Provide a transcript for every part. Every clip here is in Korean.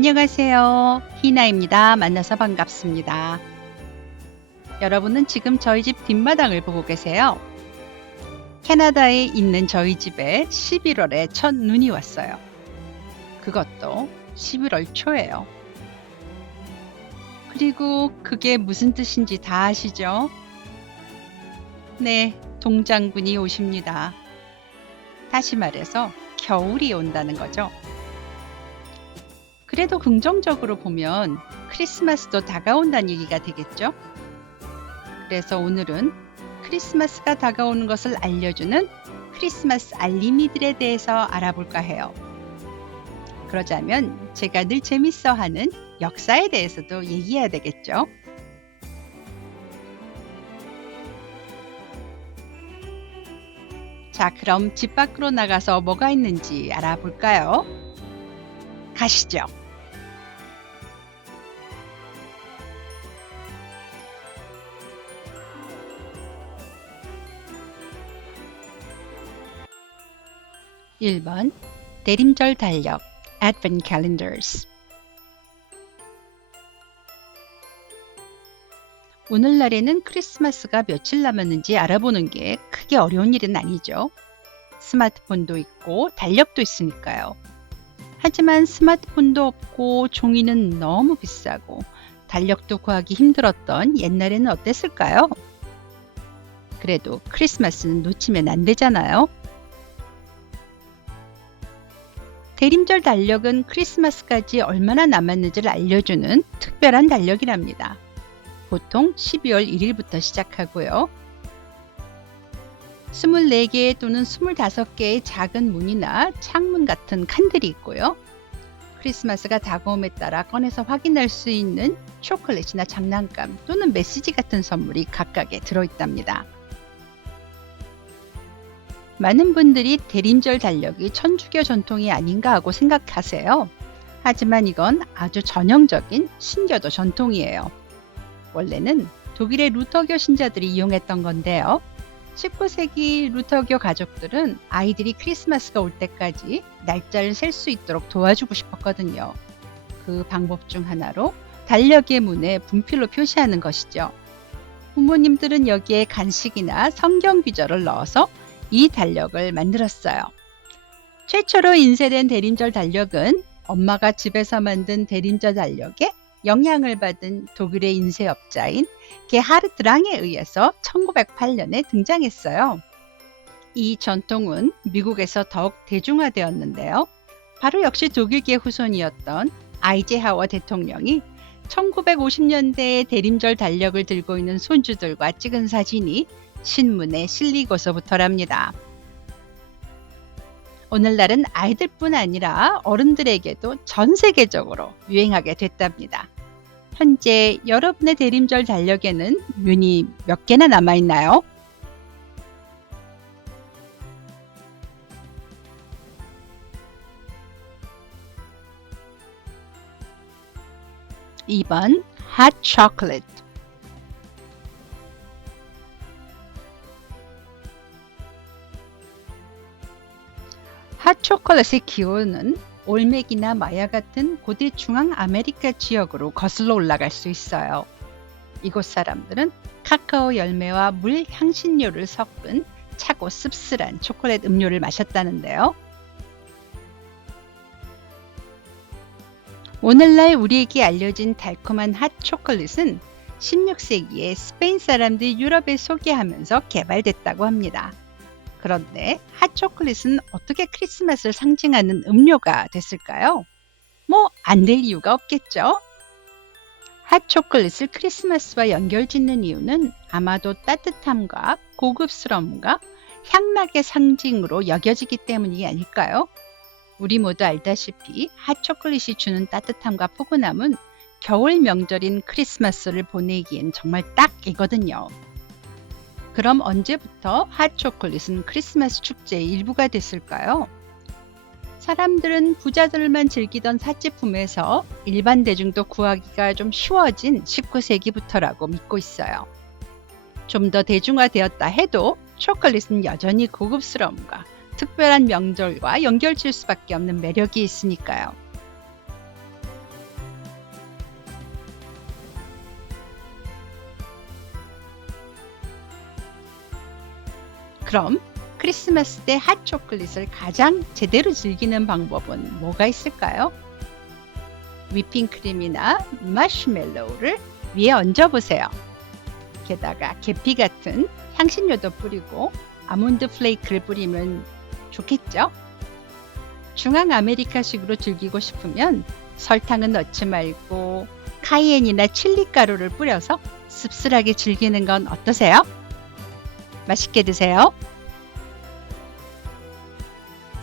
안녕하세요. 희나입니다. 만나서 반갑습니다. 여러분은 지금 저희 집 뒷마당을 보고 계세요. 캐나다에 있는 저희 집에 11월에 첫 눈이 왔어요. 그것도 11월 초예요. 그리고 그게 무슨 뜻인지 다 아시죠? 네, 동장군이 오십니다. 다시 말해서 겨울이 온다는 거죠. 그래도 긍정적으로 보면 크리스마스도 다가온다는 얘기가 되겠죠? 그래서 오늘은 크리스마스가 다가오는 것을 알려주는 크리스마스 알림이들에 대해서 알아볼까 해요. 그러자면 제가 늘 재밌어하는 역사에 대해서도 얘기해야 되겠죠? 자, 그럼 집 밖으로 나가서 뭐가 있는지 알아볼까요? 가시죠. (1번) 대림절 달력 Advent Calendars. 오늘날에는 크리스마스가 며칠 남았는지 알아보는 게 크게 어려운 일은 아니죠. 스마트폰도 있고 달력도 있으니까요. 하지만 스마트폰도 없고 종이는 너무 비싸고 달력도 구하기 힘들었던 옛날에는 어땠을까요? 그래도 크리스마스는 놓치면 안 되잖아요. 대림절 달력은 크리스마스까지 얼마나 남았는지를 알려주는 특별한 달력이랍니다. 보통 12월 1일부터 시작하고요. 24개 또는 25개의 작은 문이나 창문 같은 칸들이 있고요. 크리스마스가 다가옴에 따라 꺼내서 확인할 수 있는 초콜릿이나 장난감 또는 메시지 같은 선물이 각각에 들어있답니다. 많은 분들이 대림절 달력이 천주교 전통이 아닌가 하고 생각하세요. 하지만 이건 아주 전형적인 신교도 전통이에요. 원래는 독일의 루터교 신자들이 이용했던 건데요. 19세기 루터교 가족들은 아이들이 크리스마스가 올 때까지 날짜를 셀 수 있도록 도와주고 싶었거든요. 그 방법 중 하나로 달력의 문에 분필로 표시하는 것이죠. 부모님들은 여기에 간식이나 성경 귀절을 넣어서 이 달력을 만들었어요. 최초로 인쇄된 대림절 달력은 엄마가 집에서 만든 대림절 달력에 영향을 받은 독일의 인쇄업자인 게하르트 랑에 의해서 1908년에 등장했어요. 이 전통은 미국에서 더욱 대중화되었는데요. 바로 역시 독일계 후손이었던 아이젠하워 대통령이 1950년대에 대림절 달력을 들고 있는 손주들과 찍은 사진이 신문에 실리고서부터랍니다. 오늘날은 아이들뿐 아니라 어른들에게도 전 세계적으로 유행하게 됐답니다. 현재 여러분의 대림절 달력에는 문이 몇 개나 남아있나요? (2번) Hot chocolate. 핫초콜릿의 기원은 올맥이나 마야 같은 고대 중앙 아메리카 지역으로 거슬러 올라갈 수 있어요. 이곳 사람들은 카카오 열매와 물 향신료를 섞은 차고 씁쓸한 초콜릿 음료를 마셨다는데요. 오늘날 우리에게 알려진 달콤한 핫초콜릿은 16세기에 스페인 사람들이 유럽에 소개하면서 개발됐다고 합니다. 그런데 핫초콜릿은 어떻게 크리스마스를 상징하는 음료가 됐을까요? 안 될 이유가 없겠죠? 핫초콜릿을 크리스마스와 연결짓는 이유는 아마도 따뜻함과 고급스러움과 향락의 상징으로 여겨지기 때문이 아닐까요? 우리 모두 알다시피 핫초콜릿이 주는 따뜻함과 포근함은 겨울 명절인 크리스마스를 보내기엔 정말 딱이거든요. 그럼 언제부터 핫초콜릿은 크리스마스 축제의 일부가 됐을까요? 사람들은 부자들만 즐기던 사치품에서 일반 대중도 구하기가 좀 쉬워진 19세기부터라고 믿고 있어요. 좀 더 대중화되었다 해도 초콜릿은 여전히 고급스러움과 특별한 명절과 연결될 수밖에 없는 매력이 있으니까요. 그럼 크리스마스 때 핫초콜릿을 가장 제대로 즐기는 방법은 뭐가 있을까요? 위핑크림이나 마시멜로우를 위에 얹어보세요. 게다가 계피 같은 향신료도 뿌리고 아몬드 플레이크를 뿌리면 좋겠죠? 중앙 아메리카식으로 즐기고 싶으면 설탕은 넣지 말고 카이엔이나 칠리 가루를 뿌려서 씁쓸하게 즐기는 건 어떠세요? 맛있게 드세요.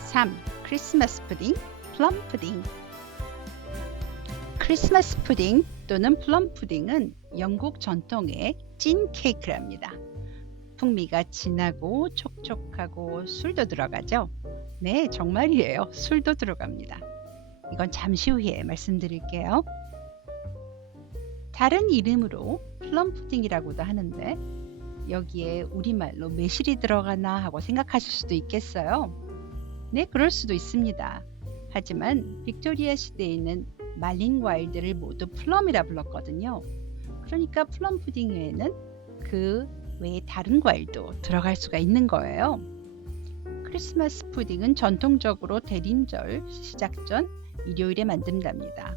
3. 크리스마스 푸딩, 플럼 푸딩. 크리스마스 푸딩 또는 플럼 푸딩은 영국 전통의 찐 케이크랍니다. 풍미가 진하고 촉촉하고 술도 들어가죠? 네, 정말이에요. 술도 들어갑니다. 이건 잠시 후에 말씀드릴게요. 다른 이름으로 플럼 푸딩이라고도 하는데 여기에 우리말로 매실이 들어가나 하고 생각하실 수도 있겠어요. 네, 그럴 수도 있습니다. 하지만 빅토리아 시대에는 말린 과일들을 모두 플럼이라 불렀거든요. 그러니까 플럼 푸딩 외에는 그 외에 다른 과일도 들어갈 수가 있는 거예요. 크리스마스 푸딩은 전통적으로 대림절 시작 전 일요일에 만든답니다.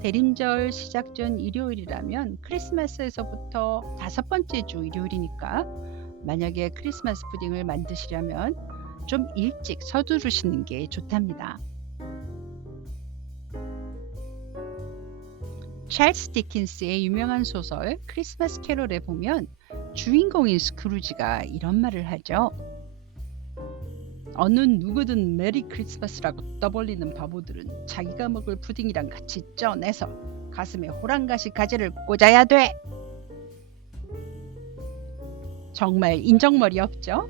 대림절 시작 전 일요일이라면 크리스마스에서부터 5번째 주 일요일이니까 만약에 크리스마스 푸딩을 만드시려면 좀 일찍 서두르시는 게 좋답니다. 찰스 디킨스의 유명한 소설 크리스마스 캐롤에 보면 주인공인 스크루지가 이런 말을 하죠. 어느 누구든 메리 크리스마스라고 떠벌리는 바보들은 자기가 먹을 푸딩이랑 같이 쪄내서 가슴에 호랑가시 가지를 꽂아야 돼. 정말 인정머리 없죠?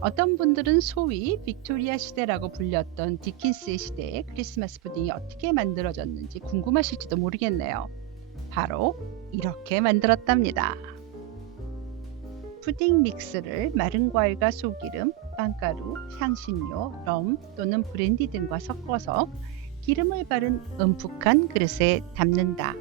어떤 분들은 소위 빅토리아 시대라고 불렸던 디킨스의 시대에 크리스마스 푸딩이 어떻게 만들어졌는지 궁금하실지도 모르겠네요. 바로 이렇게 만들었답니다. 푸딩 믹스를 마른 과일과 소기름, 빵가루, 향신료, 럼 또는 브랜디 등과 섞어서 기름을 바른 움푹한 그릇에 담는다.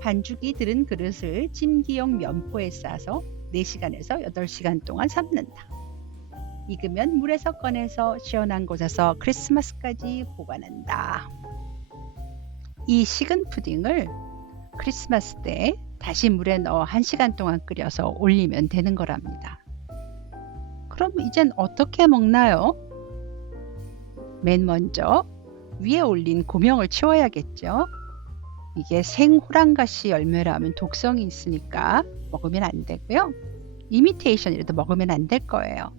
반죽이 들은 그릇을 찜기용 면포에 싸서 4시간에서 8시간 동안 삶는다. 익으면 물에서 꺼내서 시원한 곳에서 크리스마스까지 보관한다. 이 식은 푸딩을 크리스마스 때 다시 물에 넣어 1시간 동안 끓여서 올리면 되는 거랍니다. 그럼 이젠 어떻게 먹나요? 맨 먼저 위에 올린 고명을 치워야겠죠. 이게 생호랑가시 열매라면 독성이 있으니까 먹으면 안 되고요. 이미테이션이라도 먹으면 안 될 거예요.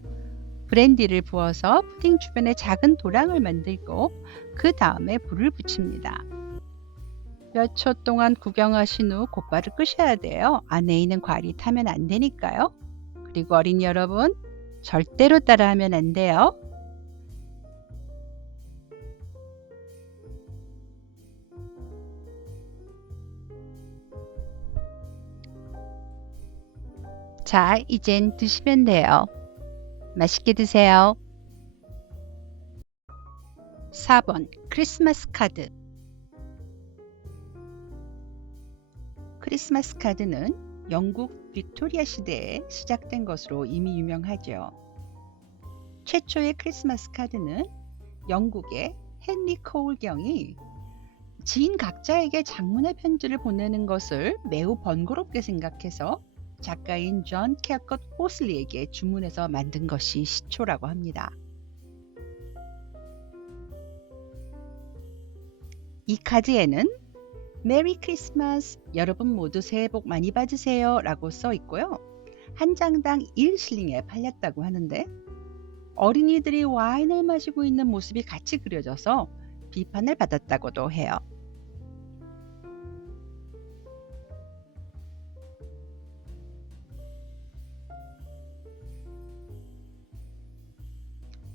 브랜디를 부어서 푸딩 주변에 작은 도랑을 만들고 그 다음에 불을 붙입니다. 몇 초 동안 구경하신 후 곧바로 끄셔야 돼요. 안에 있는 과일이 타면 안 되니까요. 그리고 어린이 여러분, 절대로 따라하면 안 돼요. 자, 이젠 드시면 돼요. 맛있게 드세요. 4번 크리스마스 카드. 크리스마스 카드는 영국 빅토리아 시대에 시작된 것으로 이미 유명하죠. 최초의 크리스마스 카드는 영국의 헨리 코울 경이 지인 각자에게 장문의 편지를 보내는 것을 매우 번거롭게 생각해서 작가인 존 캘컷 호슬리에게 주문해서 만든 것이 시초라고 합니다. 이 카드에는 메리 크리스마스, 여러분 모두 새해 복 많이 받으세요 라고 써 있고요. 한 장당 1실링에 팔렸다고 하는데 어린이들이 와인을 마시고 있는 모습이 같이 그려져서 비판을 받았다고도 해요.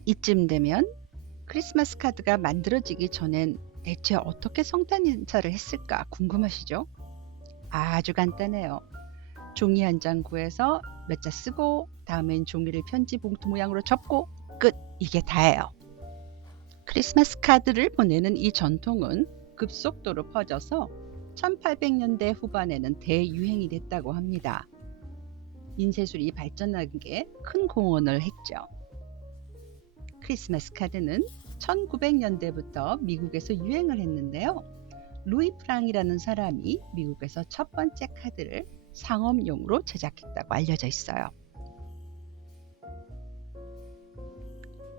이쯤 되면 크리스마스 카드가 만들어지기 전엔 대체 어떻게 성탄 인사를 했을까 궁금하시죠? 아주 간단해요. 종이 한 장 구해서 몇 자 쓰고 다음엔 종이를 편지 봉투 모양으로 접고 끝! 이게 다예요. 크리스마스 카드를 보내는 이 전통은 급속도로 퍼져서 1800년대 후반에는 대유행이 됐다고 합니다. 인쇄술이 발전한 게 큰 공헌을 했죠. 크리스마스 카드는 1900년대부터 미국에서 유행을 했는데요. 루이 프랑이라는 사람이 미국에서 첫 번째 카드를 상업용으로 제작했다고 알려져 있어요.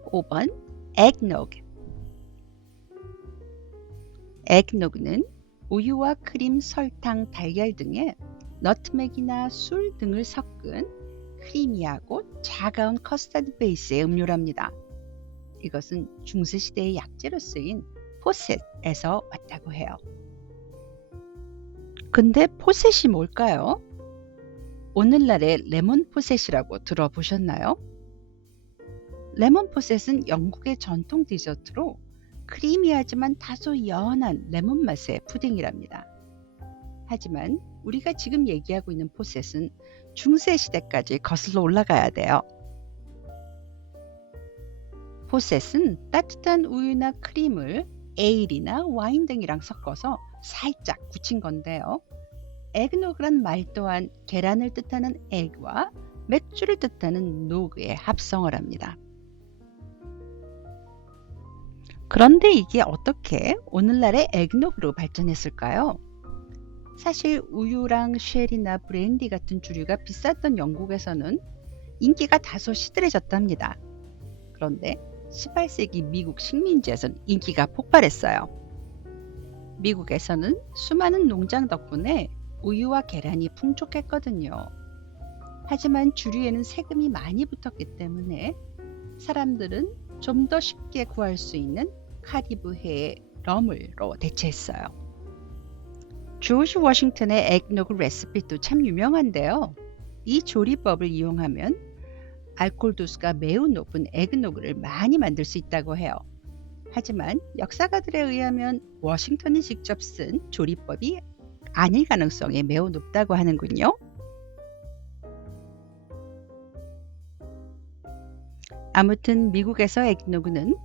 5번 에그노그. 에그노그는 우유와 크림, 설탕, 달걀 등의 너트맥이나 술 등을 섞은 크리미하고 차가운 커스터드 베이스의 음료랍니다. 이것은 중세시대의 약재로 쓰인 포셋에서 왔다고 해요. 근데 포셋이 뭘까요? 오늘날의 레몬 포셋이라고 들어보셨나요? 레몬 포셋은 영국의 전통 디저트로 크리미하지만 다소 연한 레몬 맛의 푸딩이랍니다. 하지만 우리가 지금 얘기하고 있는 포셋은 중세시대까지 거슬러 올라가야 돼요. 포셋은 따뜻한 우유나 크림을 에일이나 와인 등이랑 섞어서 살짝 굳힌 건데요. 에그노그란 말 또한 계란을 뜻하는 에그와 맥주를 뜻하는 노그의 합성어를 합니다. 그런데 이게 어떻게 오늘날의 에그노그로 발전했을까요? 사실 우유랑 쉘이나 브랜디 같은 주류가 비쌌던 영국에서는 인기가 다소 시들해졌답니다. 그런데 18세기 미국 식민지에서는 인기가 폭발했어요. 미국에서는 수많은 농장 덕분에 우유와 계란이 풍족했거든요. 하지만 주류에는 세금이 많이 붙었기 때문에 사람들은 좀 더 쉽게 구할 수 있는 카리브해의 럼으로 대체했어요. 조지 워싱턴의 에그노그 레시피도 참 유명한데요. 이 조리법을 이용하면 알코올 도수가 매우 높은 에그노그를 많이 만들 수 있다고 해요. 하지만 역사가들에 의하면 워싱턴이 직접 쓴 조리법이 아닐 가능성이 매우 높다고 하는군요. 아무튼 미국에서 에그노그는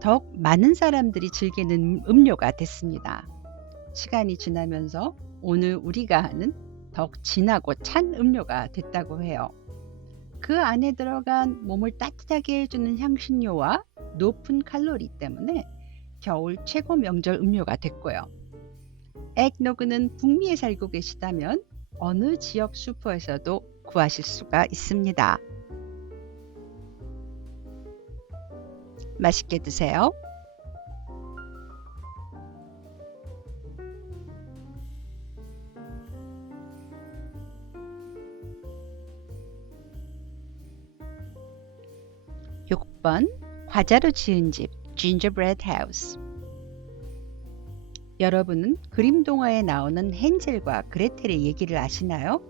더욱 많은 사람들이 즐기는 음료가 됐습니다. 시간이 지나면서 오늘 우리가 하는 더욱 진하고 찬 음료가 됐다고 해요. 그 안에 들어간 몸을 따뜻하게 해주는 향신료와 높은 칼로리 때문에 겨울 최고 명절 음료가 됐고요. 에그노그는 북미에 살고 계시다면 어느 지역 슈퍼에서도 구하실 수가 있습니다. 맛있게 드세요. (6번) 과자로 지은 집 Gingerbread House. 여러분은 그림 동화에 나오는 헨젤과 그레텔의 얘기를 아시나요?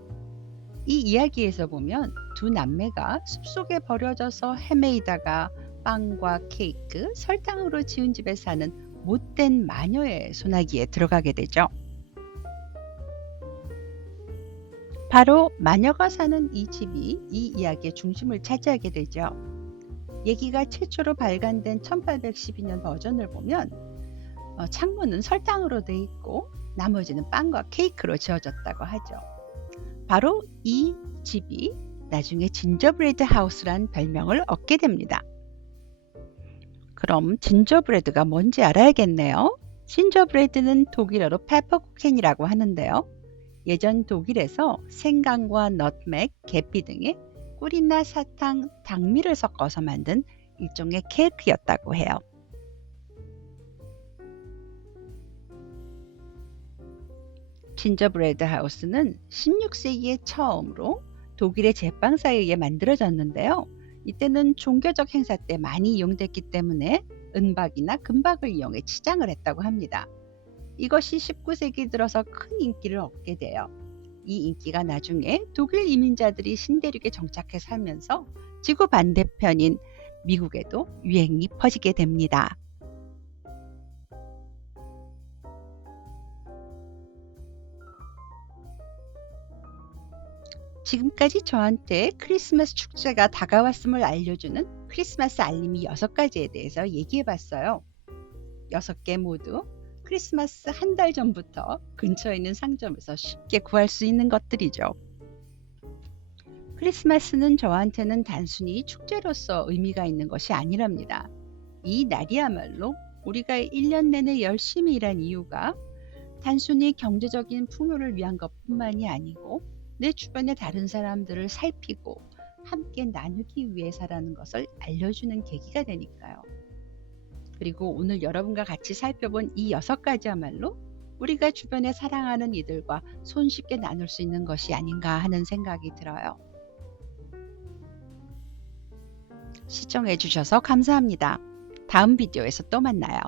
이 이야기에서 보면 두 남매가 숲속에 버려져서 헤매이다가 빵과 케이크, 설탕으로 지은 집에 사는 못된 마녀의 소나기에 들어가게 되죠. 바로 마녀가 사는 이 집이 이 이야기의 중심을 차지하게 되죠. 얘기가 최초로 발간된 1812년 버전을 보면 창문은 설탕으로 되어 있고 나머지는 빵과 케이크로 지어졌다고 하죠. 바로 이 집이 나중에 진저브레드 하우스란 별명을 얻게 됩니다. 그럼 진저브레드가 뭔지 알아야겠네요. 진저브레드는 독일어로 페퍼쿠켄이라고 하는데요. 예전 독일에서 생강과 너트맥, 계피 등의 꿀이나 사탕, 당미를 섞어서 만든 일종의 케이크였다고 해요. 진저브레드 하우스는 16세기에 처음으로 독일의 제빵사에 의해 만들어졌는데요. 이때는 종교적 행사 때 많이 이용됐기 때문에 은박이나 금박을 이용해 치장을 했다고 합니다. 이것이 19세기 들어서 큰 인기를 얻게 돼요. 이 인기가 나중에 독일 이민자들이 신대륙에 정착해 살면서 지구 반대편인 미국에도 유행이 퍼지게 됩니다. 지금까지 저한테 크리스마스 축제가 다가왔음을 알려주는 크리스마스 알림이 6가지에 대해서 얘기해 봤어요. 6개 모두 크리스마스 한 달 전부터 근처에 있는 상점에서 쉽게 구할 수 있는 것들이죠. 크리스마스는 저한테는 단순히 축제로서 의미가 있는 것이 아니랍니다. 이 날이야말로 우리가 1년 내내 열심히 일한 이유가 단순히 경제적인 풍요를 위한 것뿐만이 아니고 내 주변의 다른 사람들을 살피고 함께 나누기 위해서라는 것을 알려주는 계기가 되니까요. 그리고 오늘 여러분과 같이 살펴본 이 6가지야말로 우리가 주변에 사랑하는 이들과 손쉽게 나눌 수 있는 것이 아닌가 하는 생각이 들어요. 시청해 주셔서 감사합니다. 다음 비디오에서 또 만나요.